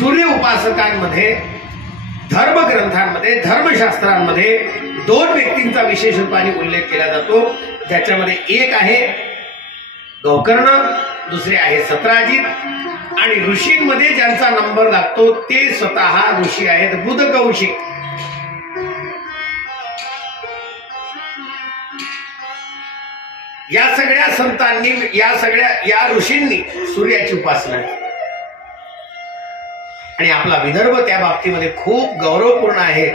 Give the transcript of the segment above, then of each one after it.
सूर्य उपासकांमध्ये धर्मग्रंथांमध्ये धर्मशास्त्रांमध्ये दोन व्यक्तींचा विशेष रूपाने उल्लेख केला जातो, ज्याच्यामध्ये एक आहे गोकर्ण, दुसरे आहे सत्राजित, आणि ऋषींमध्ये ज्यांचा नंबर लागतो ते स्वतः ऋषी आहेत बुध कौशिक. या सगळ्या संतांनी या ऋषींनी सूर्याची उपासना केली. आणि आपला विदर्भ त्या बाबतीमध्ये खूप गौरवपूर्ण आहे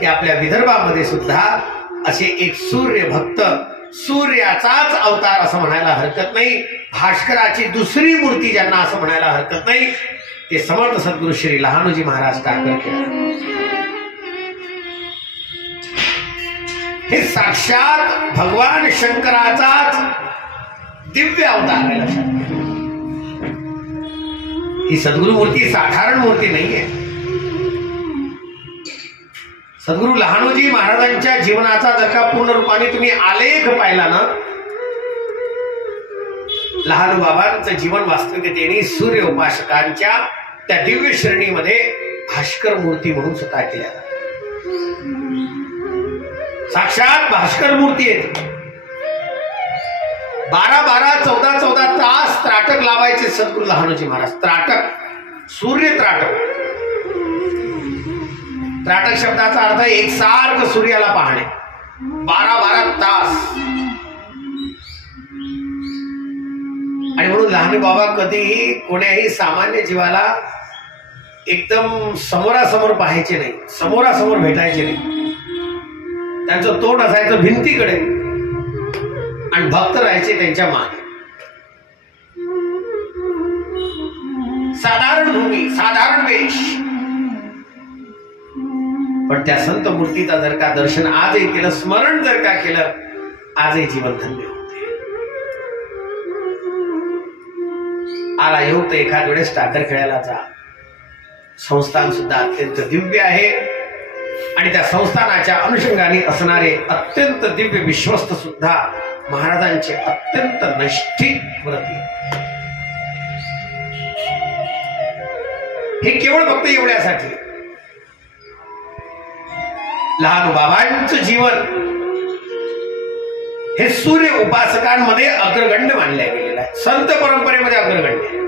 की आपल्या विदर्भामध्ये सुद्धा असे एक सूर्य भक्त, सूर्याचाच अवतार असं म्हणायला हरकत नाही, भास्कराची दुसरी मूर्ती ज्यांना असं म्हणायला हरकत नाही, ते समर्थ सद्गुरू श्री लहानोजी महाराज टाकरखेडा. हे साक्षात भगवान शंकराचाच दिव्य अवतार आहे. लक्षात घ्या, ही सद्गुरु मूर्ती साधारण मूर्ती नाहीये. सद्गुरु लहानोजी महाराजांच्या जीवनाचा जर का पूर्ण रूपाने तुम्ही आलेख पाहिला ना, लहानू बाबांचं जीवन वास्तविकतेने सूर्य उपासकांच्या त्या दिव्य श्रेणीमध्ये भास्कर मूर्ती म्हणून स्वतः केल्या जातात. साक्षात भास्कर मूर्ती आहेत. 12-12, 14-14 तास त्राटक लावायचे सद्गुरू लहानोजी महाराज. त्राटक, सूर्य त्राटक. त्राटक शब्दाचा अर्थ एकसारखं सूर्याला पाहणे. 12-12 तास. आणि म्हणून लहानू बाबा कधीही कोण्याही सामान्य जीवाला एकदम समोरासमोर पाहायचे नाही, समोरासमोर भेटायचे नाही. त्यांचं तोंड असायचं भिंतीकडे आणि भक्त राहायचे त्यांच्या मागे. साधारण भूमी, साधारण वेश, पण त्या संत मूर्तीचा जर का दर्शन आजही केलं, स्मरण जर का केलं, आजही जीवन धन्य होते. आला योग तर एखाद वेळेस टाकरखेड्याला जा. संस्थान सुद्धा अत्यंत दिव्य आहे आणि त्या संस्थानाच्या अनुषंगाने असणारे अत्यंत दिव्य विश्वस्त सुद्धा महाराजांचे अत्यंत नैष्ठिक व्रती. हे केवळ फक्त एवढ्यासाठी लहान बाबांचं जीवन हे सूर्य उपासकांमध्ये अग्रगण्य मानल्या गेलेलं आहे, संत परंपरेमध्ये अग्रगण्य.